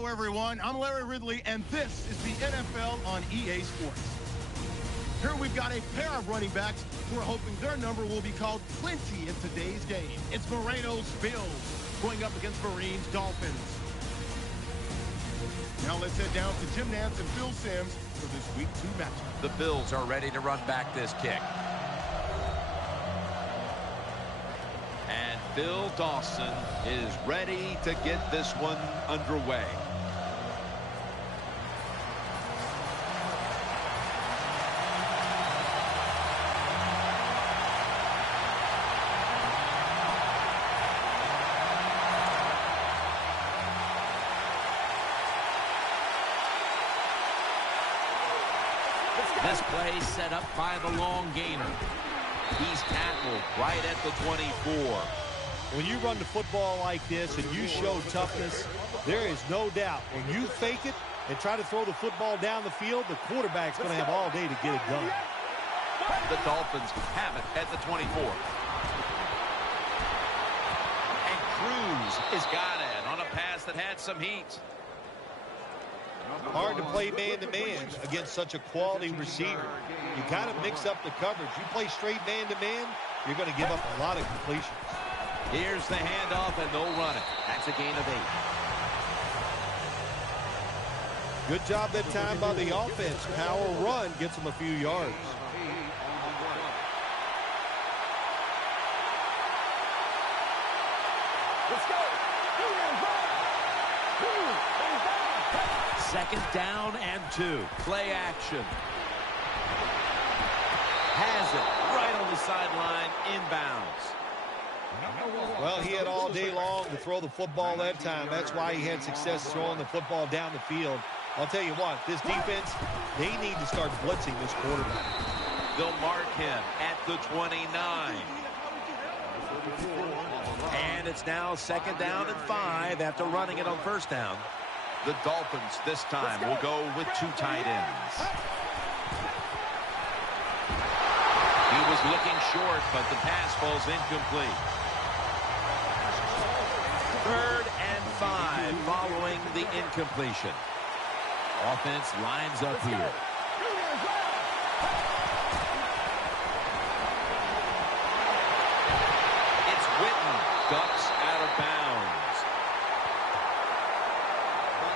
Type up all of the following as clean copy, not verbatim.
Hello, everyone. I'm Larry Ridley, and this is the NFL on EA Sports. Here we've got a pair of running backs who are hoping their number will be called plenty in today's game. It's Moreno's Bills going up against Marine's Dolphins. Now let's head down to Jim Nantz and Phil Simms for this Week 2 matchup. The Bills are ready to run back this kick. And Bill Dawson is ready to get this one underway. This play set up by the long gainer. He's tackled right at the 24. When you run the football like this and you show toughness, there is no doubt when you fake it and try to throw the football down the field, the quarterback's going to have all day to get it done. The Dolphins have it at the 24. And Cruz has got it on a pass that had some heat. Hard to play man-to-man against such a quality receiver. You got to mix up the coverage. You play straight man-to-man, you're going to give up a lot of completions. Here's the handoff, and they'll run it. That's a gain of 8. Good job that time by the offense. Power run gets them a few yards. Let's go. Second down and 2. Play action. Has it right on the sideline, inbounds. Well, he had all day long to throw the football that time. That's why he had success throwing the football down the field. I'll tell you what, this defense, they need to start blitzing this quarterback. They'll mark him at the 29. And it's now second down and 5 after running it on first down. The Dolphins this time will go with 2 tight ends. He was looking short, but the pass falls incomplete. Third and 5 following the incompletion. Offense lines up here. It's Witten, ducks out of bounds.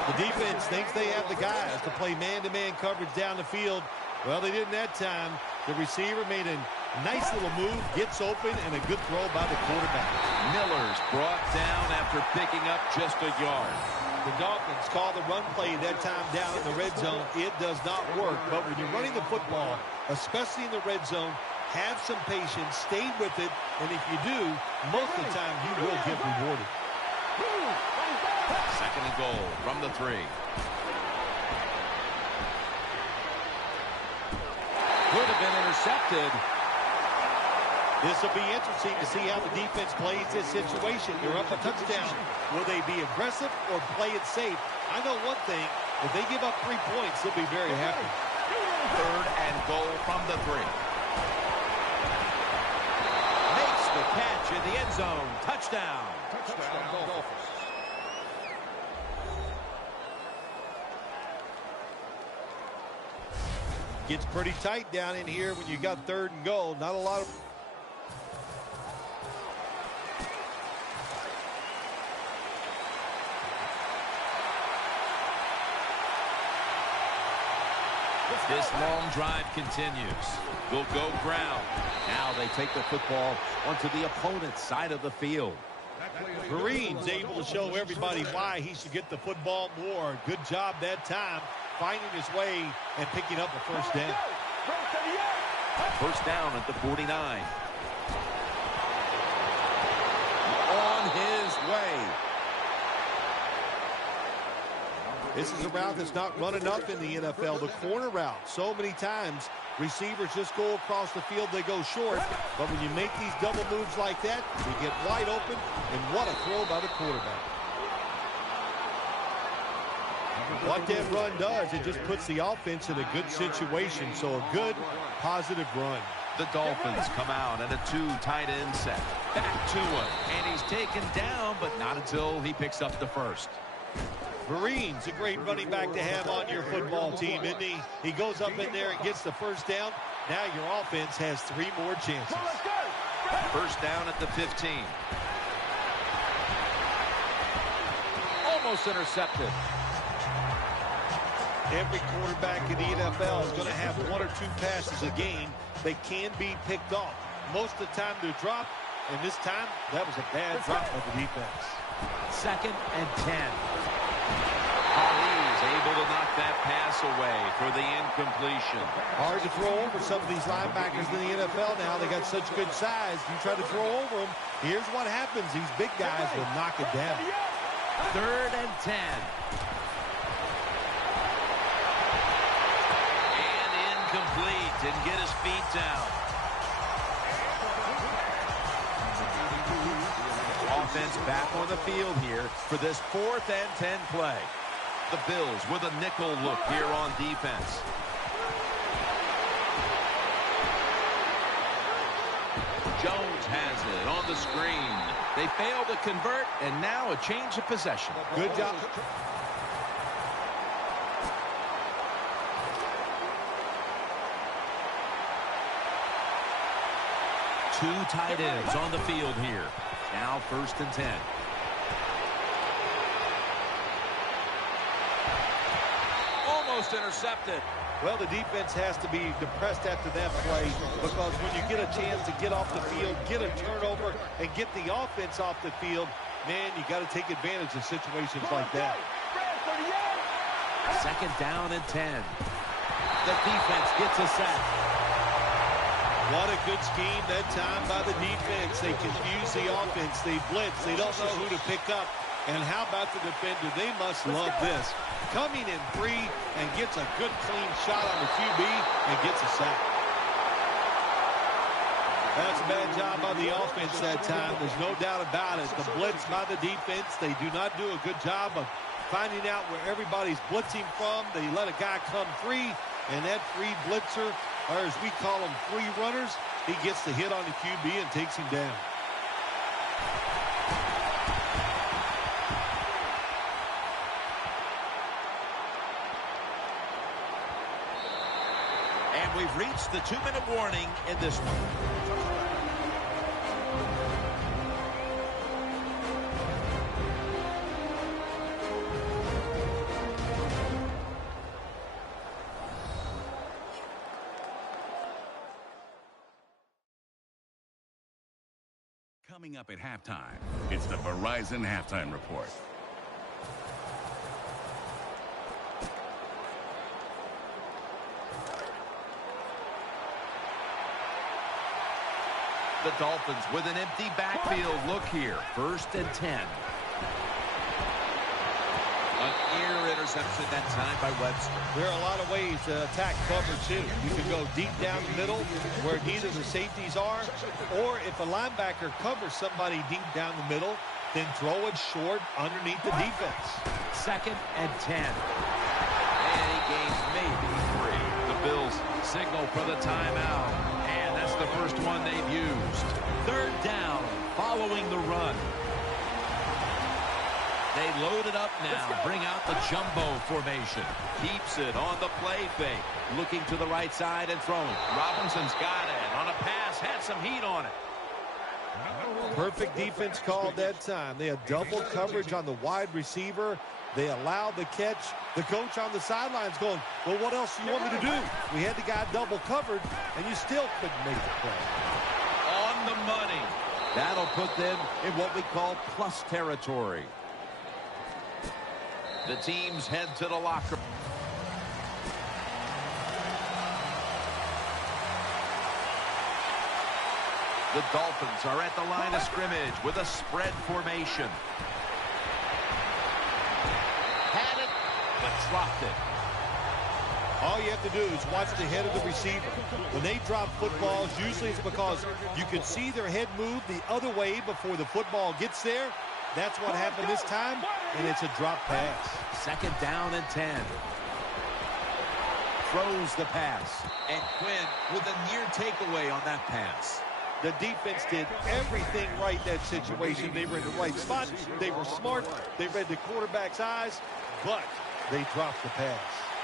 The defense thinks they have the guys to play man-to-man coverage down the field. Well, they didn't that time. The receiver made a nice little move, gets open, and a good throw by the quarterback. Miller's brought down after picking up just a yard. The Dolphins call the run play that time down in the red zone. It does not work, but when you're running the football, especially in the red zone, have some patience, stay with it, and if you do, most of the time you will get rewarded. Second and goal from the 3. Could have been intercepted. This will be interesting to see how the defense plays this situation. They're up a touchdown. Will they be aggressive or play it safe? I know one thing. If they give up 3 points, they'll be very happy. Third and goal from the 3. Makes the catch in the end zone. Touchdown. Touchdown, Dolphins. Gets pretty tight down in here when you got third and goal. Not a lot of... This long drive continues. Will go ground. Now they take the football onto the opponent's side of the field. Green's able to show everybody why he should get the football more. Good job that time, finding his way and picking up a first down. First down at the 49. On his way. This is a route that's not run enough in the NFL, the corner route. So many times, receivers just go across the field, they go short. But when you make these double moves like that, you get wide open, and what a throw by the quarterback. What that run does, it just puts the offense in a good situation. So a good, positive run. The Dolphins come out in a 2 tight end set. Back to him, and he's taken down, but not until he picks up the first. Marine's a great running back to have on your football team, isn't he? He goes up in there and gets the first down. Now your offense has 3 more chances. First down at the 15. Almost intercepted. Every quarterback in the NFL is going to have 1 or 2 passes a game that can be picked off. Most of the time they're dropped, and this time that was a bad drop of the defense. Second and 10. Hannahs able to knock that pass away for the incompletion. Hard to throw over some of these linebackers in the NFL now. They got such good size. You try to throw over them, here's what happens. These big guys will knock it down. Third and 10. And incomplete. Didn't get his feet down. Offense back on the field here for this 4th and 10 play. The Bills with a nickel look here on defense. Jones has it on the screen. They fail to convert, and now a change of possession. Good job. Two tight ends on the field here. Now 1st and 10. Almost intercepted. Well, the defense has to be depressed after that play, because when you get a chance to get off the field, get a turnover, and get the offense off the field, man, you got to take advantage of situations like that. Second down and 10. The defense gets a sack. What a good scheme that time by the defense. They confuse the offense. They blitz. They don't know who to pick up. And how about the defender? They must love this. Coming in free and gets a good clean shot on the QB and gets a sack. That's a bad job by the offense that time. There's no doubt about it. The blitz by the defense, they do not do a good job of finding out where everybody's blitzing from. They let a guy come free, and that free blitzer, or as we call them, free runners, he gets the hit on the QB and takes him down. And we've reached the 2-minute warning in this one. Coming up at halftime, it's the Verizon Halftime Report. The Dolphins with an empty backfield look here. 1st and 10. An ear interception that time by Webster. There are a lot of ways to attack cover, too. You can go deep down the middle where neither the safeties are, or if a linebacker covers somebody deep down the middle, then throw it short underneath the defense. 2nd and 10. And he gains maybe 3. The Bills signal for the timeout, and that's the first one they've used. 3rd down following the run. They load it up now, bring out the jumbo formation. Keeps it on the play fake. Looking to the right side and throwing. Robinson's got it on a pass, had some heat on it. Perfect defense call that time. They had double coverage on the wide receiver. They allowed the catch. The coach on the sidelines going, well, what else do you want me to do? We had the guy double covered, and you still couldn't make the play. On the money. That'll put them in what we call plus territory. The teams head to the locker. The Dolphins are at the line of scrimmage with a spread formation. Had it, but dropped it. All you have to do is watch the head of the receiver. When they drop footballs, usually it's because you can see their head move the other way before the football gets there. That's what happened this time, and it's a drop pass. 2nd down and 10. Throws the pass. And Quinn with a near takeaway on that pass. The defense did everything right that situation. They were in the right spot. They were smart. They read the quarterback's eyes. but they dropped the pass.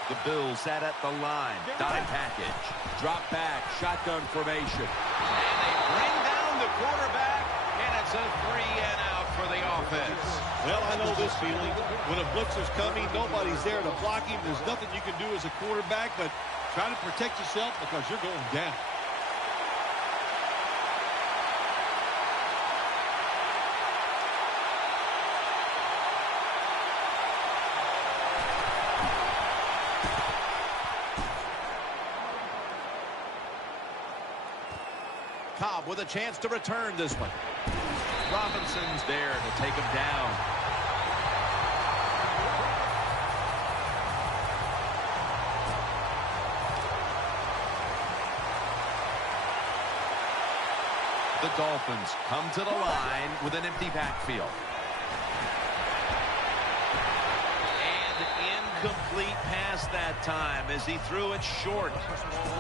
The Bills sat at the line. Dime package. Drop back. Shotgun formation. And they bring down the quarterback, and it's a 3-and-out for the offense. Well, I know this feeling. When a blitz is coming, nobody's there to block him. There's nothing you can do as a quarterback, but try to protect yourself because you're going down. Cobb with a chance to return this one. Robinson's there to take him down. The Dolphins come to the line with an empty backfield. Incomplete pass that time as he threw it short.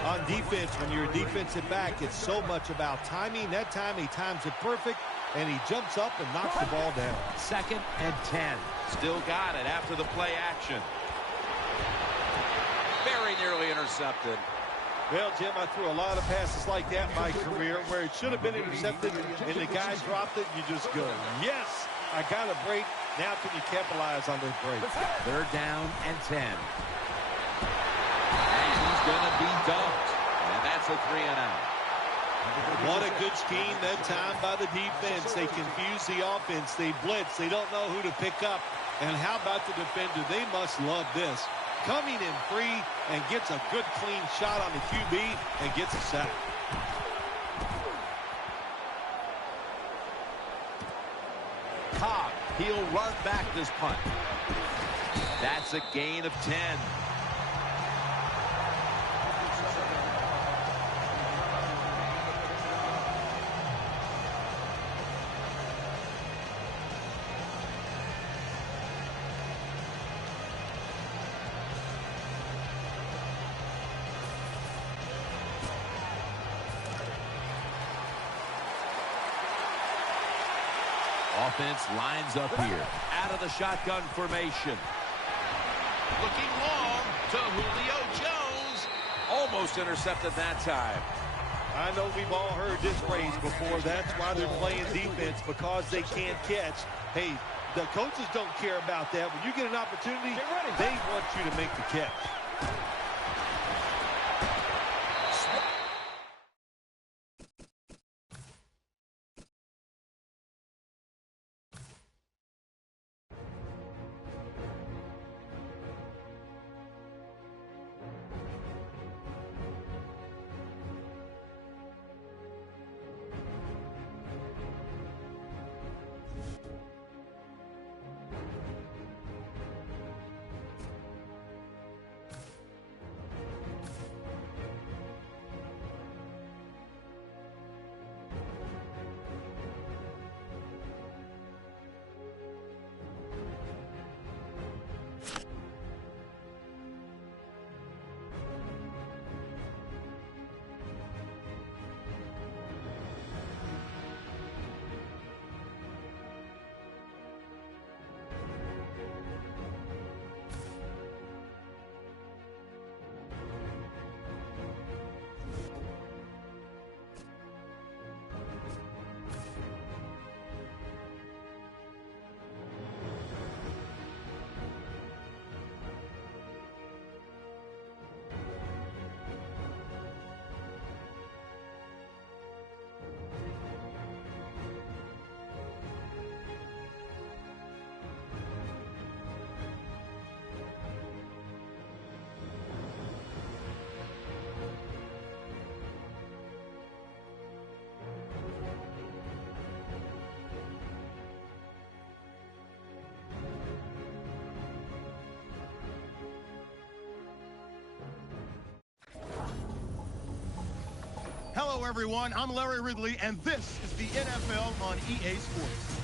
On defense, when you're a defensive back, it's so much about timing. That time he times it perfect, and he jumps up and knocks the ball down. 2nd and 10. Still got it after the play action. Very nearly intercepted. Well, Jim, I threw a lot of passes like that in my career where it should have been intercepted, and the guy dropped it, you just go, yes, I got a break. Now can you capitalize on this break? 3rd down and 10. And he's going to be dumped. And that's a 3-and-out. What a good scheme that time by the defense. They confuse the offense. They blitz. They don't know who to pick up. And how about the defender? They must love this. Coming in free and gets a good clean shot on the QB and gets a sack. Cobb, he'll run back this punt. That's a gain of 10. Offense lines up here. Out of the shotgun formation. Looking long to Julio Jones. Almost intercepted that time. I know we've all heard this phrase before. That's why they're playing defense, because they can't catch. Hey, the coaches don't care about that. When you get an opportunity, they want you to make the catch. Hello, everyone. I'm Larry Ridley, and this is the NFL on EA Sports.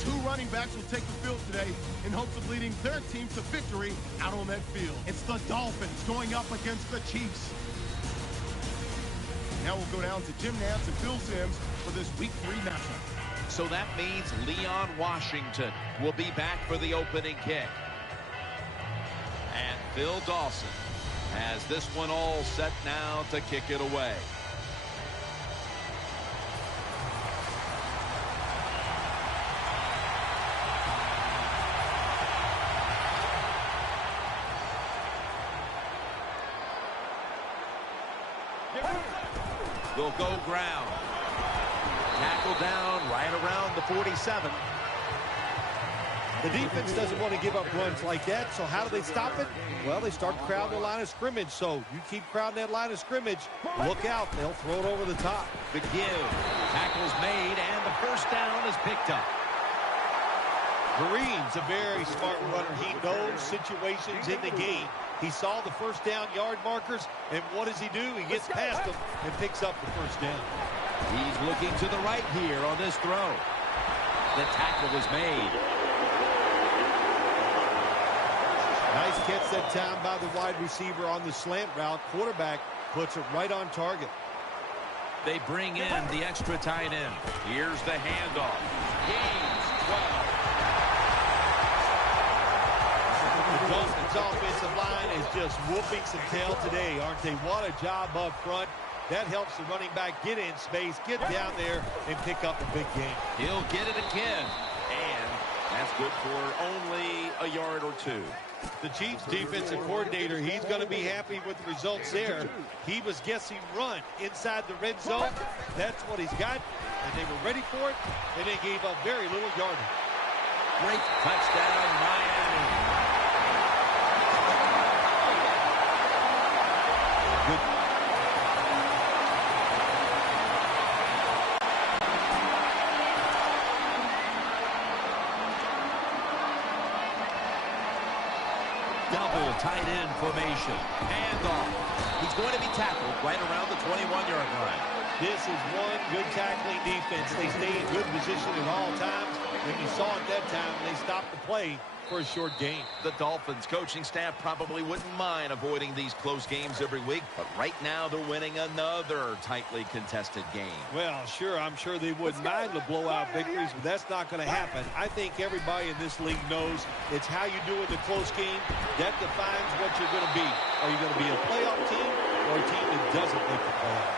2 running backs will take the field today in hopes of leading their team to victory out on that field. It's the Dolphins going up against the Chiefs. Now we'll go down to Jim Nantz and Phil Simms for this Week 3 matchup. So that means Leon Washington will be back for the opening kick. Bill Dawson has this one all set now to kick it away. Will go ground. Tackle down right around the 47. The defense doesn't want to give up runs like that, so how do they stop it? Well, they start crowding the line of scrimmage, so you keep crowding that line of scrimmage, look out, they'll throw it over the top. The give. Tackle's made, and the first down is picked up. Kareem's a very smart runner. He knows situations in the game. He saw the first down yard markers, and what does he do? He gets past them and picks up the first down. He's looking to the right here on this throw. The tackle was made. Nice catch that time by the wide receiver on the slant route. Quarterback puts it right on target. They bring in the extra tight end. Here's the handoff. Gains 12. The Dolphins' offensive line is just whooping some tail today, aren't they? What a job up front. That helps the running back get in space, get down there, and pick up a big gain. He'll get it again. And that's good for only a yard or two. The Chiefs defensive coordinator, he's going to be happy with the results there. He was guessing run inside the red zone. That's what he's got, and they were ready for it, and they gave up very little yardage. Great touchdown, Miami. Double tight end formation. Handoff. He's going to be tackled right around the 21-yard line. This is one good tackling defense. They stay in good position at all times. And you saw it that time, they stopped the play for a short gain. The Dolphins coaching staff probably wouldn't mind avoiding these close games every week, but right now they're winning another tightly contested game. Well, sure, I'm sure they wouldn't mind the blowout victories, but that's not going to happen. I think everybody in this league knows it's how you do in the close game that defines what you're going to be. Are you going to be a playoff team or a team that doesn't make the playoffs?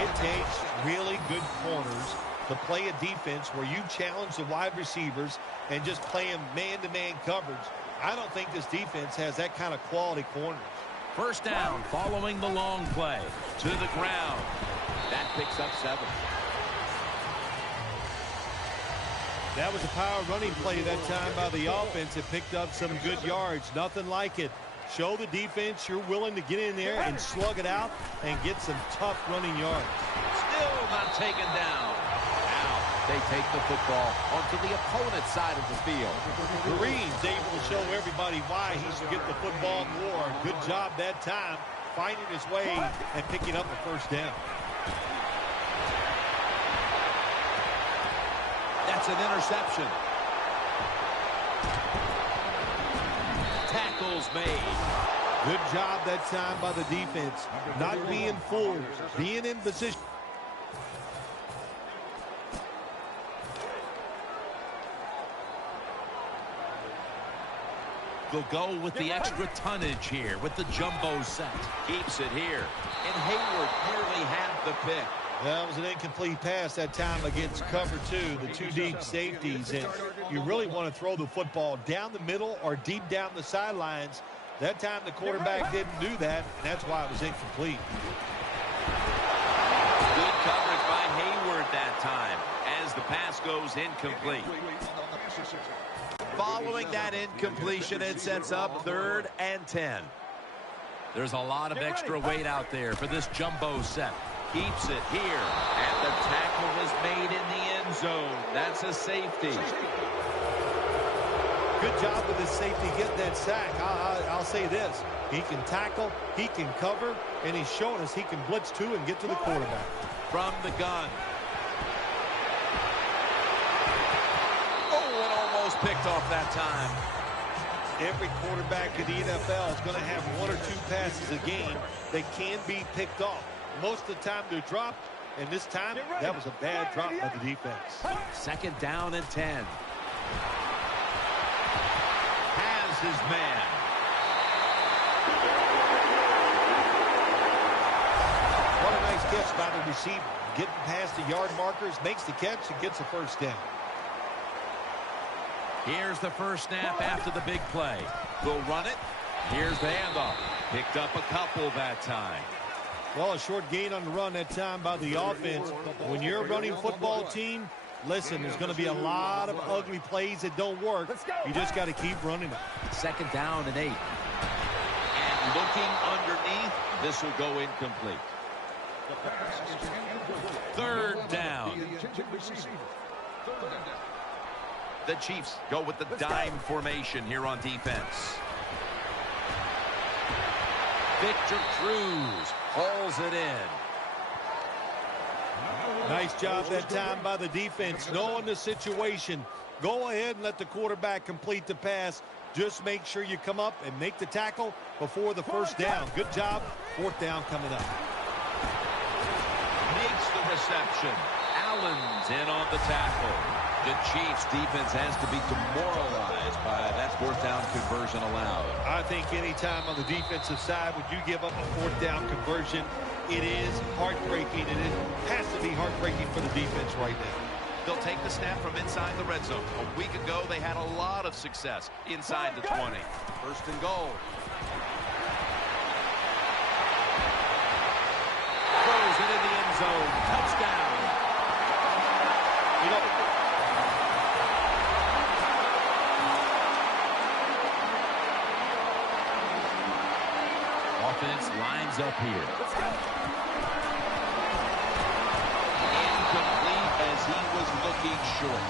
It takes really good corners to play a defense where you challenge the wide receivers and just play them man-to-man coverage. I don't think this defense has that kind of quality corners. First down following the long play. To the ground. That picks up 7. That was a power running play that time by the offense. It picked up some good yards. Nothing like it. Show the defense you're willing to get in there and slug it out and get some tough running yards. Still not taken down. Now they take the football onto the opponent's side of the field. Kareem's able to show everybody why he should get the football more. Good job that time, finding his way and picking up the first down. That's an interception. Tackles made. Good job that time by the defense. Not being fooled, being in position. They'll go with the extra tonnage here with the jumbo set. Keeps it here. And Hayward nearly had the pick. That was an incomplete pass that time against cover 2, the 2 deep safeties. And you really want to throw the football down the middle or deep down the sidelines. That time the quarterback didn't do that, and that's why it was incomplete. Good coverage by Hayward that time as the pass goes incomplete. Following that incompletion, it sets up 3rd and 10. There's a lot of extra weight out there for this jumbo set. Keeps it here, and the tackle is made in the end zone. That's a safety. Good job with his safety getting that sack. I'll say this. He can tackle, he can cover, and he's showing us he can blitz too and get to the quarterback. From the gun. Oh, and almost picked off that time. Every quarterback in the NFL is going to have 1 or 2 passes a game that can be picked off. Most of the time they're dropped, and this time that was a bad drop by the defense. 2nd down and 10. Pass has his man. What a nice catch by the receiver. Getting past the yard markers, makes the catch, and gets the first down. Here's the first snap after the big play. They'll run it. Here's the handoff. Picked up a couple that time. Well, a short gain on the run that time by the offense. When you're a running football team, listen, there's going to be a lot of ugly plays that don't work. You just got to keep running it. 2nd down and 8. And looking underneath, this will go incomplete. 3rd down. The Chiefs go with the dime formation here on defense. Victor Cruz hauls it in. Nice job that time by the defense. Knowing the situation, go ahead and let the quarterback complete the pass. Just make sure you come up and make the tackle before the first down. Good job. 4th down coming up. Makes the reception. Allen's in on the tackle. The Chiefs defense has to be demoralized by that 4th down conversion allowed. I think any time on the defensive side when you give up a 4th down conversion, it is heartbreaking, and it has to be heartbreaking for the defense right now. They'll take the snap from inside the red zone. A week ago, they had a lot of success inside the 20. 1st and goal. Throws it in the end zone. Touchdown. You know, offense lines up here. Incomplete as he was looking short.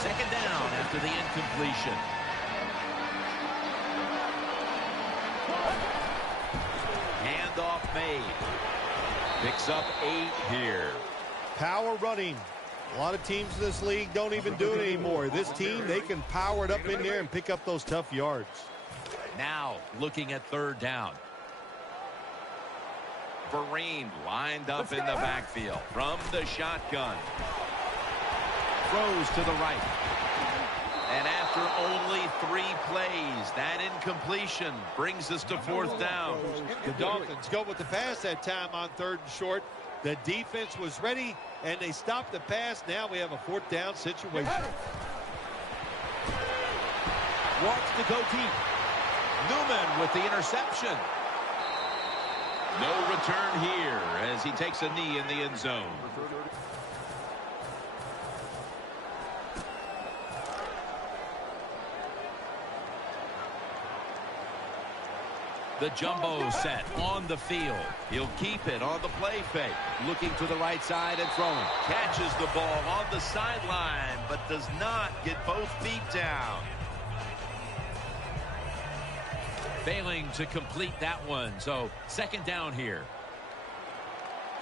2nd down after the incompletion. Handoff made. Picks up 8 here. power running. A lot of teams in this league don't even do it anymore. This team, they can power it up in there and pick up those tough yards. Now looking at 3rd down. Vereen lined up in the backfield from the shotgun. Throws to the right. And after only 3 plays, that incompletion brings us to 4th down. The Dolphins go with the pass that time on 3rd and short. The defense was ready, and they stopped the pass. Now we have a 4th down situation. Wants to go deep. Newman with the interception. No return here as he takes a knee in the end zone. The jumbo set on the field. He'll keep it on the play fake. Looking to the right side and throwing. Catches the ball on the sideline, but does not get both feet down. Failing to complete that one, so 2nd down here.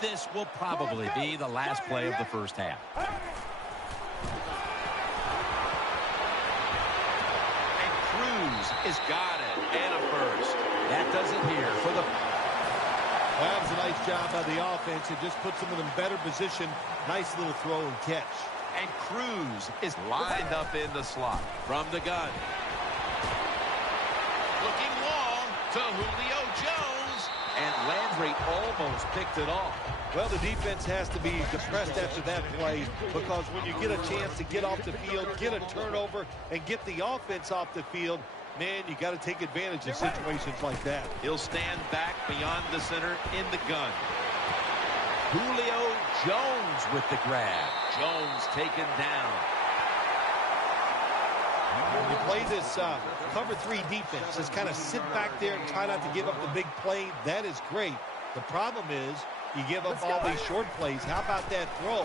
This will probably be the last play of the first half. And Cruz has got it, and a first. That does it here for the... Well, that was a nice job by the offense. It just puts them in a better position. Nice little throw and catch. And Cruz is lined up in the slot from the gun. Looking long to Julio Jones. And Landry almost picked it off. Well, the defense has to be depressed after that play because when you get a chance to get off the field, get a turnover, and get the offense off the field, man, you got to take advantage of situations like that. He'll stand back beyond the center in the gun. Julio Jones with the grab. Jones taken down. When you play this cover 3 defense, just kind of sit back there and try not to give up the big play. That is great. The problem is you give up all these short plays. How about that throw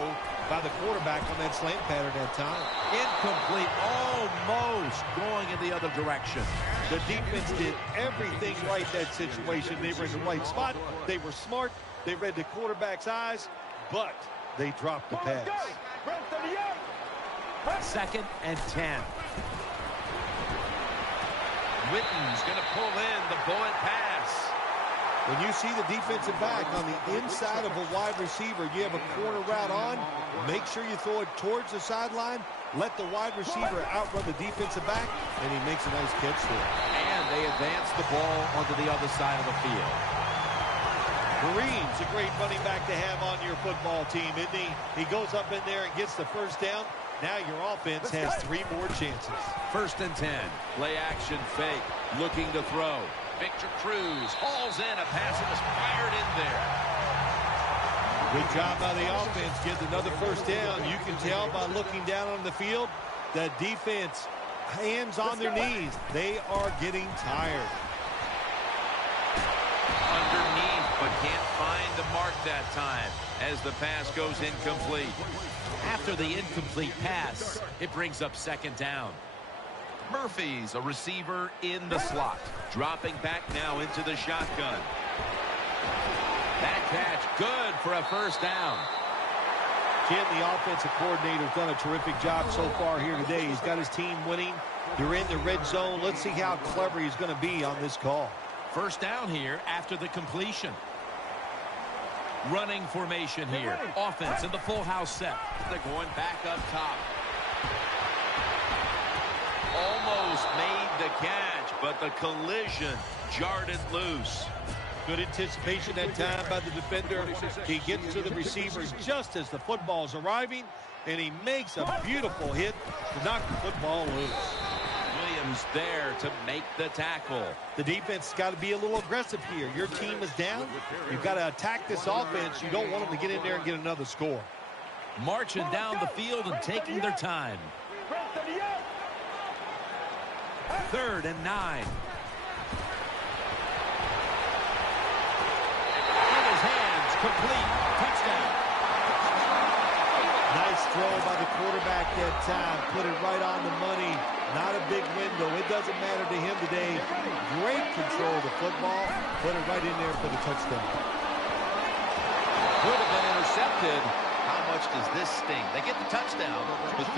by the quarterback on that slant pattern that time? Incomplete, almost going in the other direction. The defense did everything right that situation. They were in the right spot. They were smart. They read the quarterback's eyes, but they dropped the pass. 2nd and 10. Witten's going to pull in the bullet pass. When you see the defensive back on the inside of a wide receiver, you have a corner route on, make sure you throw it towards the sideline, let the wide receiver outrun the defensive back, and he makes a nice catch there. And they advance the ball onto the other side of the field. Kareem's a great running back to have on your football team, isn't he? He goes up in there and gets the first down. Now your offense has 3 more chances. 1st and 10. Play action fake. Looking to throw. Victor Cruz hauls in. A pass and is fired in there. Good job by the offense getting another first down. You can tell by looking down on the field, the defense, hands on their knees. They are getting tired. Underneath, but can't find the mark that time as the pass goes incomplete. After the incomplete pass, it brings up 2nd down. Murphy's a receiver in the slot. Dropping back now into the shotgun. That catch good for a 1st down. Jim, the offensive coordinator, has done a terrific job so far here today. He's got his team winning. They're in the red zone. Let's see how clever he's going to be on this call. 1st down here after the completion. Running formation here. Offense in the full house set. They're going back up top. Almost made the catch, but the collision jarred it loose. Good anticipation that time by the defender. He gets to the receivers just as the football's arriving, and he makes a beautiful hit to knock the football loose. Williams there to make the tackle. The defense has got to be a little aggressive here. Your team is down. You've got to attack this offense. You don't want them to get in there and get another score. Marching down the field and taking their time. 3rd and 9. In his hands, complete. Touchdown. Nice throw by the quarterback that time. Put it right on the money. Not a big window. It doesn't matter to him today. Great control of the football. Put it right in there for the touchdown. Could have been intercepted. How much does this sting? They get the touchdown. But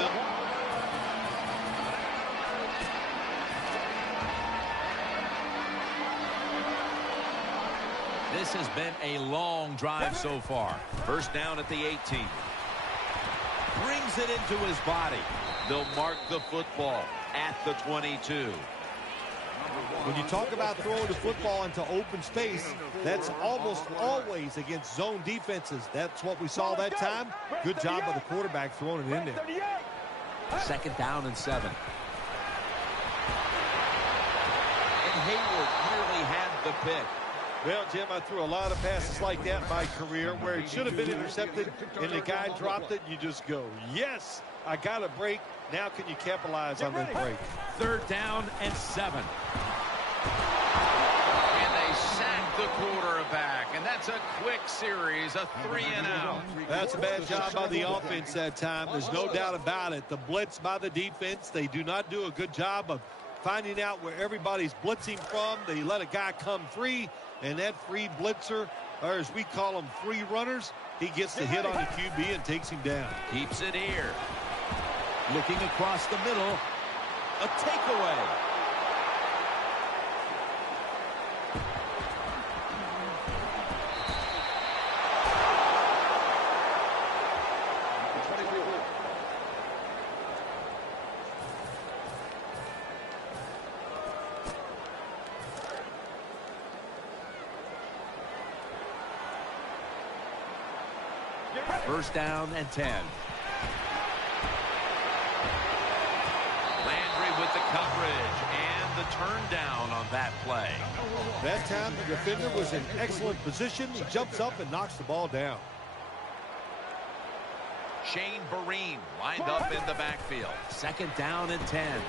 this has been a long drive so far. 1st down at the 18. Brings it into his body. They'll mark the football at the 22. When you talk about throwing the football into open space, that's almost always against zone defenses. That's what we saw that time. Good job by the quarterback throwing it in there. 2nd down and 7. And Hayward nearly had the pick. Well, Jim, I threw a lot of passes like that in my career where it should have been intercepted and the guy dropped it. You just go, yes, I got a break. Now can you capitalize on that break? 3rd down and 7. And they sack the quarterback. And that's a quick series, a 3-and-out. That's a bad job by the offense that time. There's no doubt about it. The blitz by the defense, they do not do a good job of finding out where everybody's blitzing from. They let a guy come free, and that free blitzer, or as we call them, free runners, he gets the hit on the QB and takes him down. Keeps it here. Looking across the middle. A takeaway. First down and 10. Landry with the coverage and the turn down on that play. That time the defender was in excellent position. He jumps up and knocks the ball down. Shane Vereen lined up in the backfield. 2nd down and 10.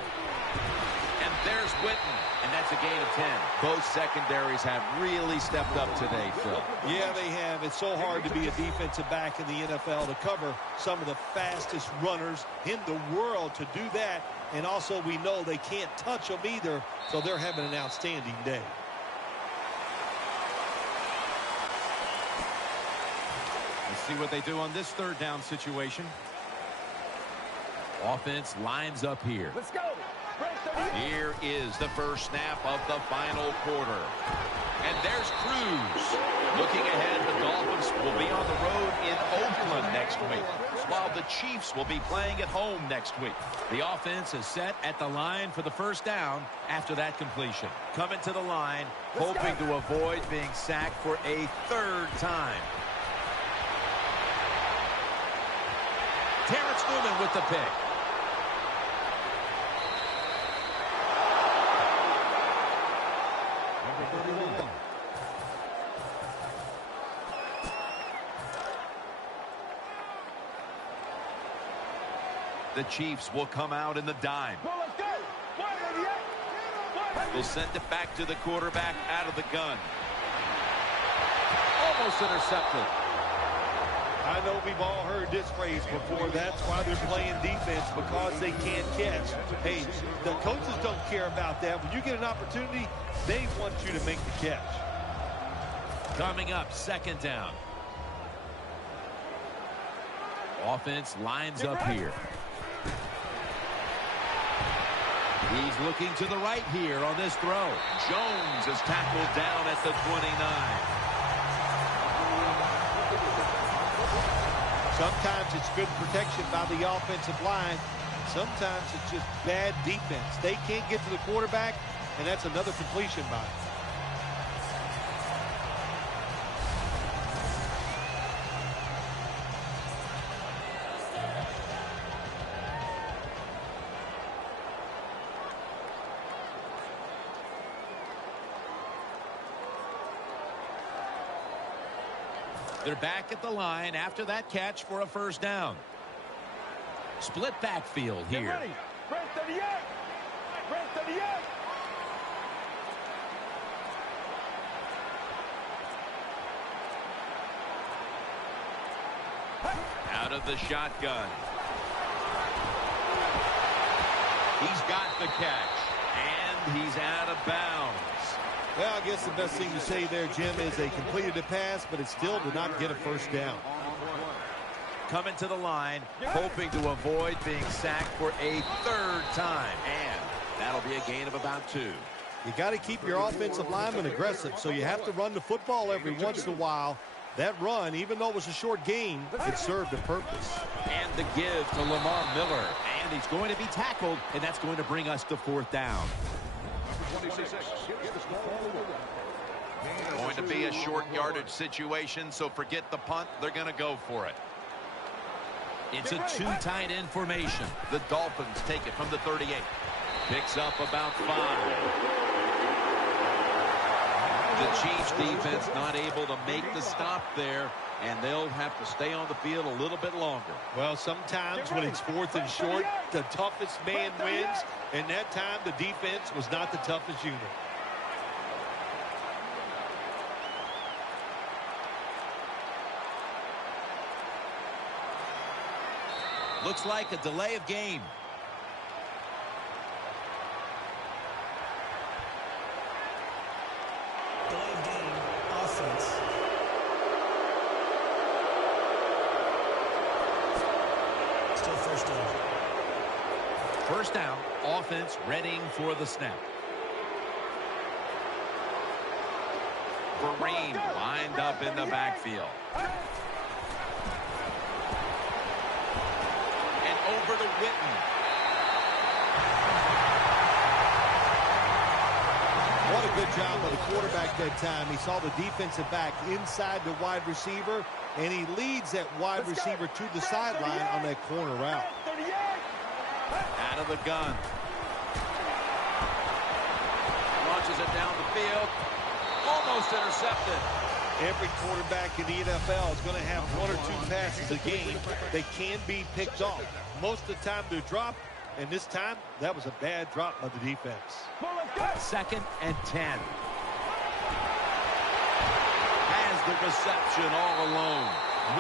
And there's Witten, and that's a gain of 10. Both secondaries have really stepped up today, Phil. Yeah, they have. It's so hard to be a defensive back in the NFL to cover some of the fastest runners in the world to do that. And also we know they can't touch them either, so they're having an outstanding day. Let's see what they do on this 3rd down situation. Offense lines up here. Let's go. Here is the first snap of the final quarter. And there's Cruz. Looking ahead, the Dolphins will be on the road in Oakland next week, while the Chiefs will be playing at home next week. The offense is set at the line for the first down after that completion. Coming to the line, hoping to avoid being sacked for a third time. Terrence Newman with the pick. The Chiefs will come out in the dime. They'll send it back to the quarterback out of the gun. Almost intercepted. I know we've all heard this phrase before. That's why they're playing defense, because they can't catch. Hey, the coaches don't care about that. When you get an opportunity, they want you to make the catch. Coming up, second down. Offense lines up here. He's looking to the right here on this throw. Jones is tackled down at the 29. Sometimes it's good protection by the offensive line. Sometimes it's just bad defense. They can't get to the quarterback, and that's another completion by him. They're back at the line after that catch for a first down. Split backfield here. Out of the shotgun. He's got the catch, and he's out of bounds. Well, I guess the best thing to say there, Jim, is they completed a pass, but it still did not get a first down. Coming to the line, hoping to avoid being sacked for a third time. And that'll be a gain of about 2. You got to keep your offensive lineman aggressive, so you have to run the football every once in a while. That run, even though it was a short gain, it served a purpose. And the give to Lamar Miller. And he's going to be tackled, and that's going to bring us to fourth down. Going to be a short yardage situation, so forget the punt. They're going to go for it. It's a 2 tight end formation. The Dolphins take it from the 38. Picks up about 5. The Chiefs defense not able to make the stop there, and they'll have to stay on the field a little bit longer. Well, sometimes when it's 4th and short, the toughest man wins, and that time the defense was not the toughest unit. Looks like a delay of game. Delay of game, offense. Still first down. First down, offense readying for the snap. Vereen lined up in the backfield. And over to Witten. What a good job by the quarterback that time. He saw the defensive back inside the wide receiver, and he leads that wide receiver to the sideline on that corner route. Out of the gun. Launches it down the field. Almost intercepted. Every quarterback in the NFL is going to have 1 or 2 passes a game that can be picked off. Most of the time they're dropped, and this time that was a bad drop by the defense. 2nd and 10. Has the reception all alone.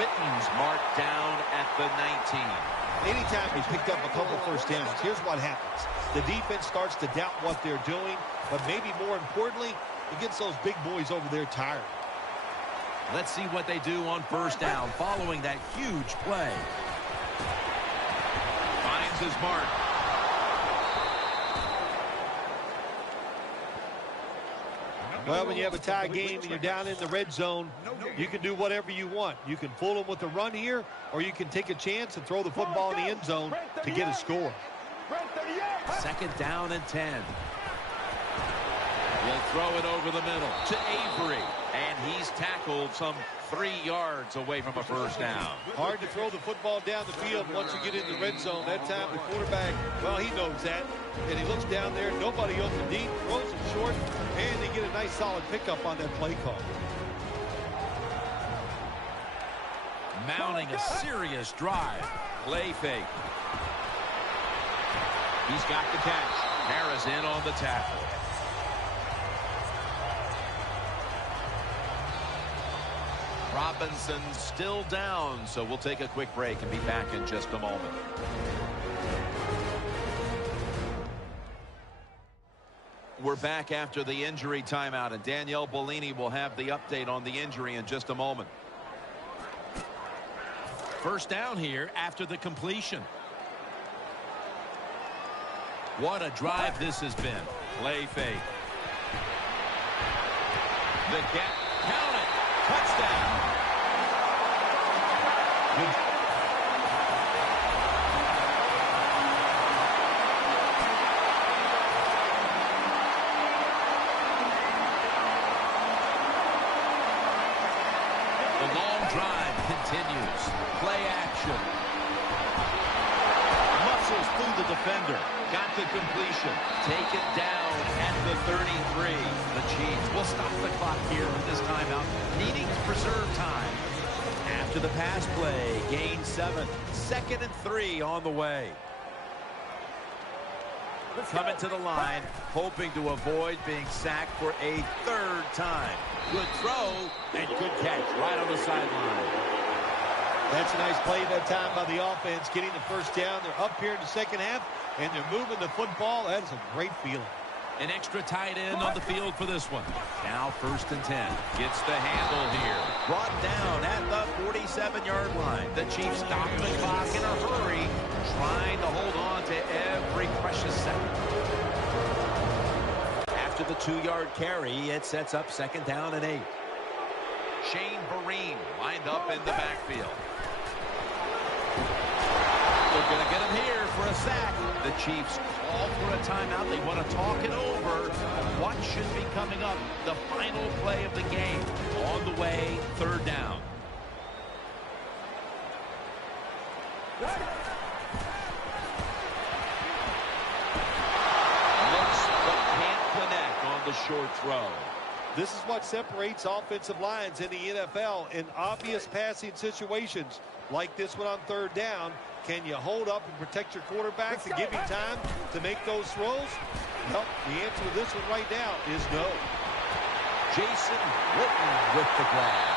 Witten's marked down at the 19. Anytime he picked up a couple first downs, here's what happens. The defense starts to doubt what they're doing, but maybe more importantly, it gets those big boys over there tired. Let's see what they do on first down following that huge play. Finds his mark. Well, when you have a tie game and you're down in the red zone, you can do whatever you want. You can fool them with a run here, or you can take a chance and throw the football in the end zone to get a score. 2nd down and 10. He'll throw it over the middle to Avery, and he's tackled some 3 yards away from a first down. Hard to throw the football down the field once you get in the red zone. That time the quarterback, well, he knows that. And he looks down there, nobody open deep, throws it short, and they get a nice solid pickup on that play call. Mounting a serious drive. Play fake. He's got the catch. Harris in on the tackle. Robinson still down, so we'll take a quick break and be back in just a moment. We're back after the injury timeout, and Danielle Bellini will have the update on the injury in just a moment. First down here after the completion. What a drive this has been. Play fake. The gap. Count it. Touchdown. The long drive continues. Play action. Muscles through the defender. Got the completion. Take it down at the 33. The Chiefs will stop the clock here with this timeout, needing to preserve time. After the pass play, gain 7. 2nd and 3 on the way. Coming to the line, hoping to avoid being sacked for a 3rd time. Good throw and good catch right on the sideline. That's a nice play that time by the offense, getting the first down. They're up here in the second half, and they're moving the football. That is a great feeling. An extra tight end on the field for this one. Now 1st and 10. Gets the handle here. Brought down at the 47-yard line. The Chiefs stop the clock in a hurry, trying to hold on to every precious second. After the 2-yard carry, it sets up 2nd down and 8. Shane Vereen lined up in the backfield. They're going to get him here for a sack. The Chiefs call for a timeout. They want to talk it over. What should be coming up? The final play of the game. On the way, 3rd down. Looks but can't connect on the short throw. This is what separates offensive lines in the NFL. In obvious passing situations like this one on 3rd down, can you hold up and protect your quarterback to give him time to make those throws? Well, the answer to this one right now is no. Jason Witten with the grab.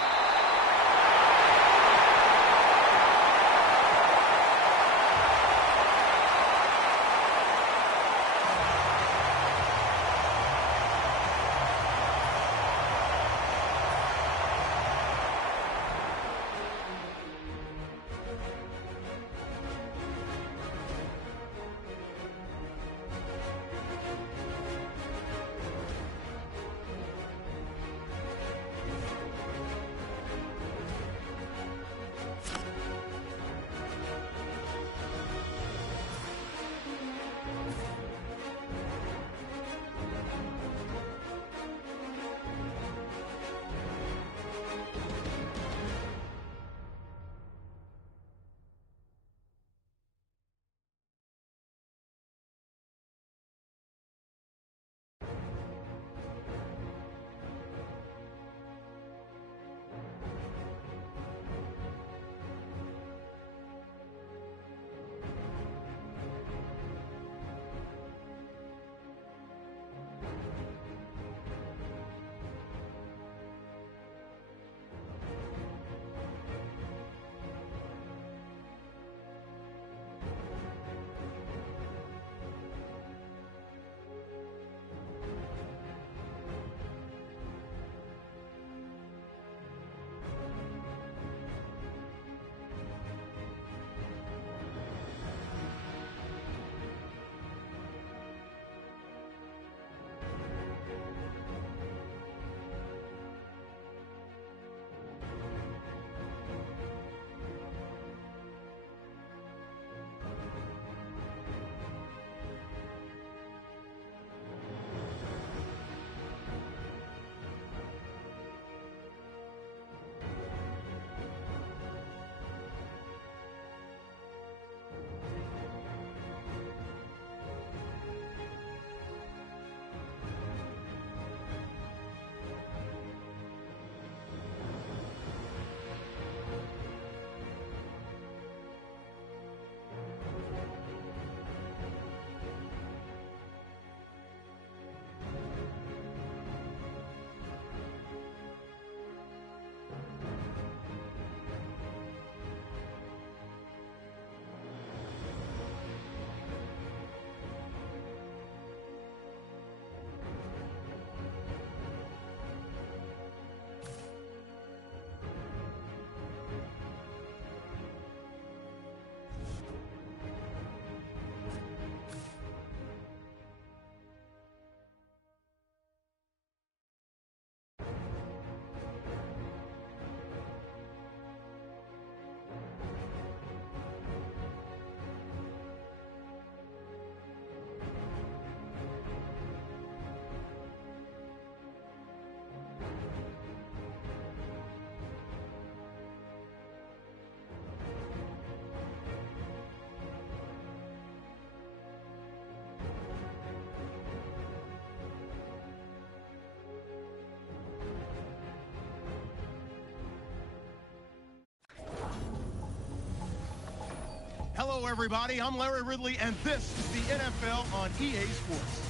Hello, everybody. I'm Larry Ridley, and this is the NFL on EA Sports.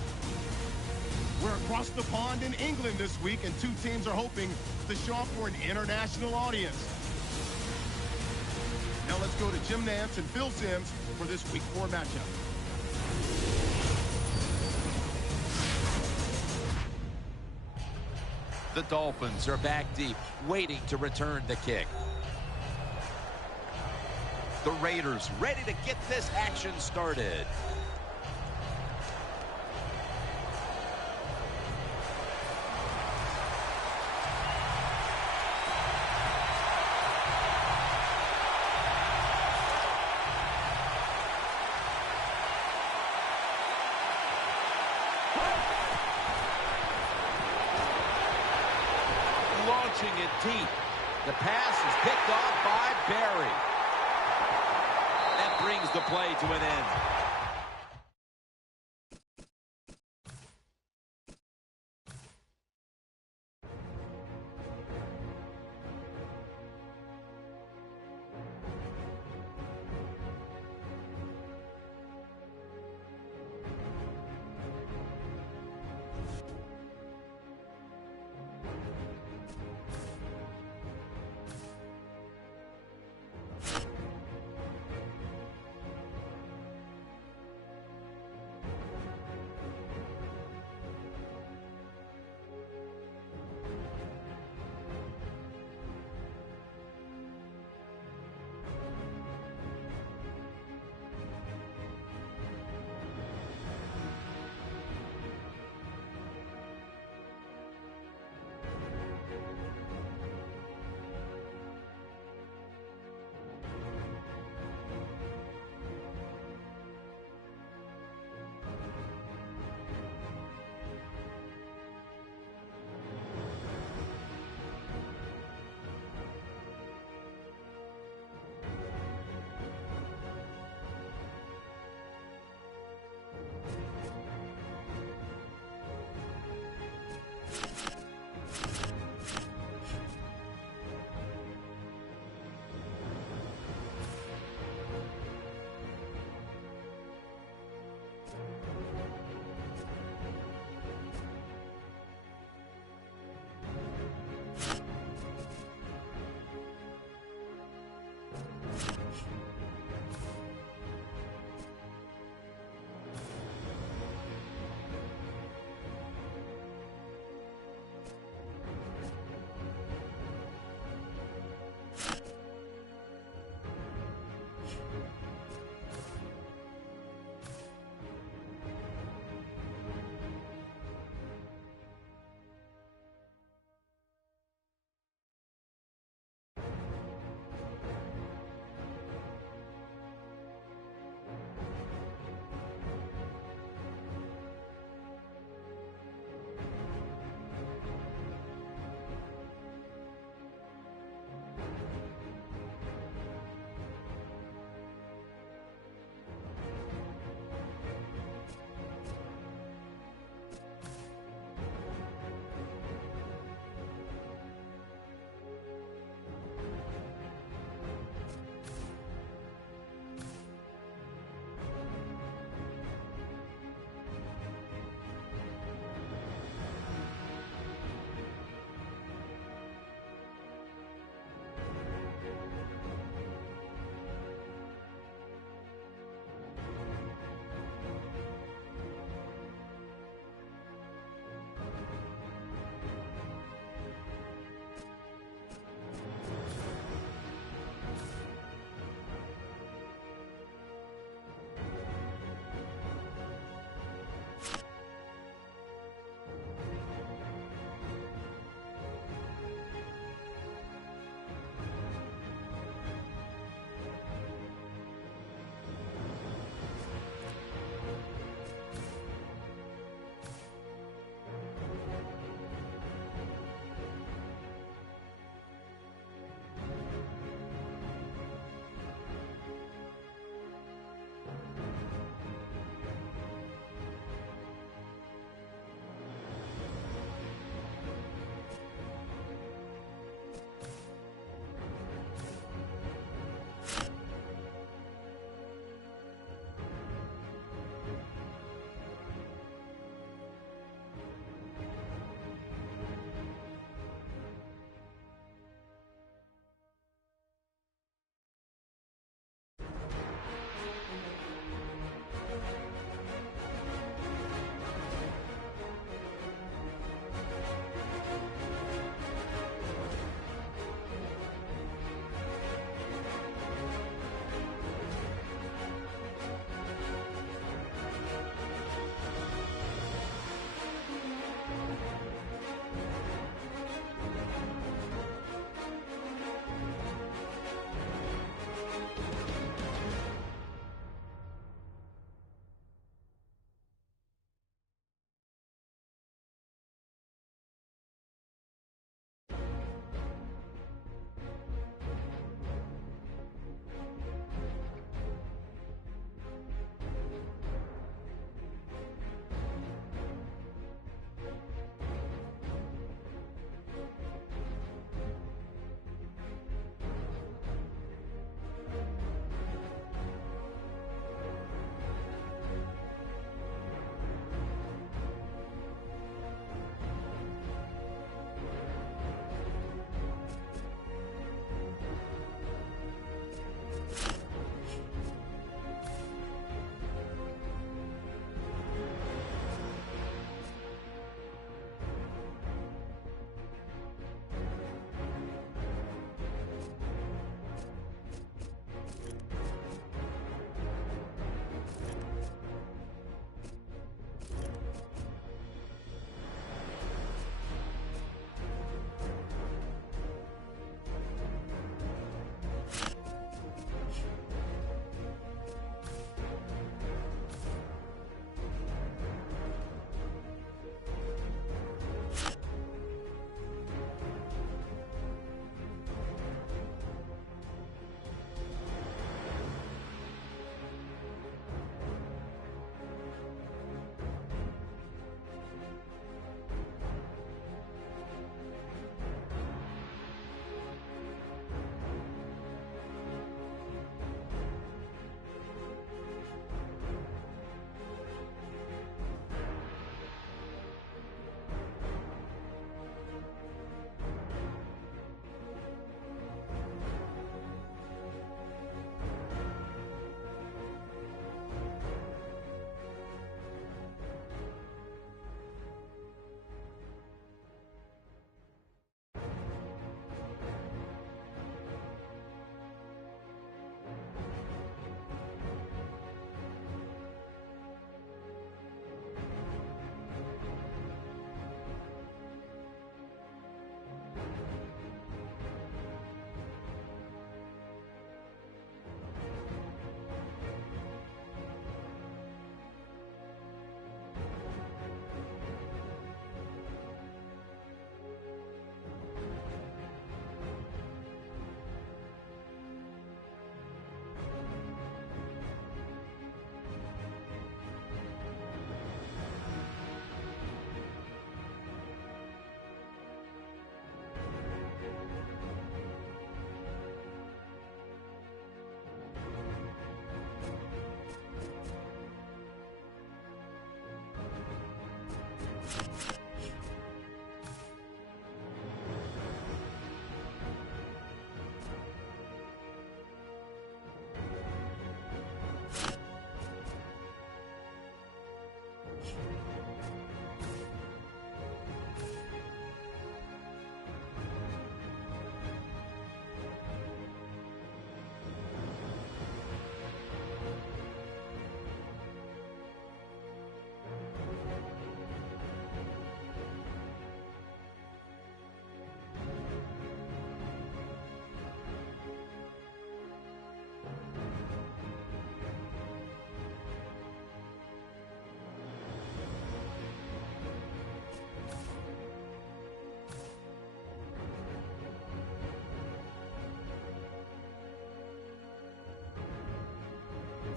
We're across the pond in England this week, and two teams are hoping to show up for an international audience. Now let's go to Jim Nantz and Phil Simms for this Week 4 matchup. The Dolphins are back deep, waiting to return the kick. The Raiders ready to get this action started. Launching it deep. The pass is picked off by Barry. That brings the play to an end.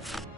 Echo.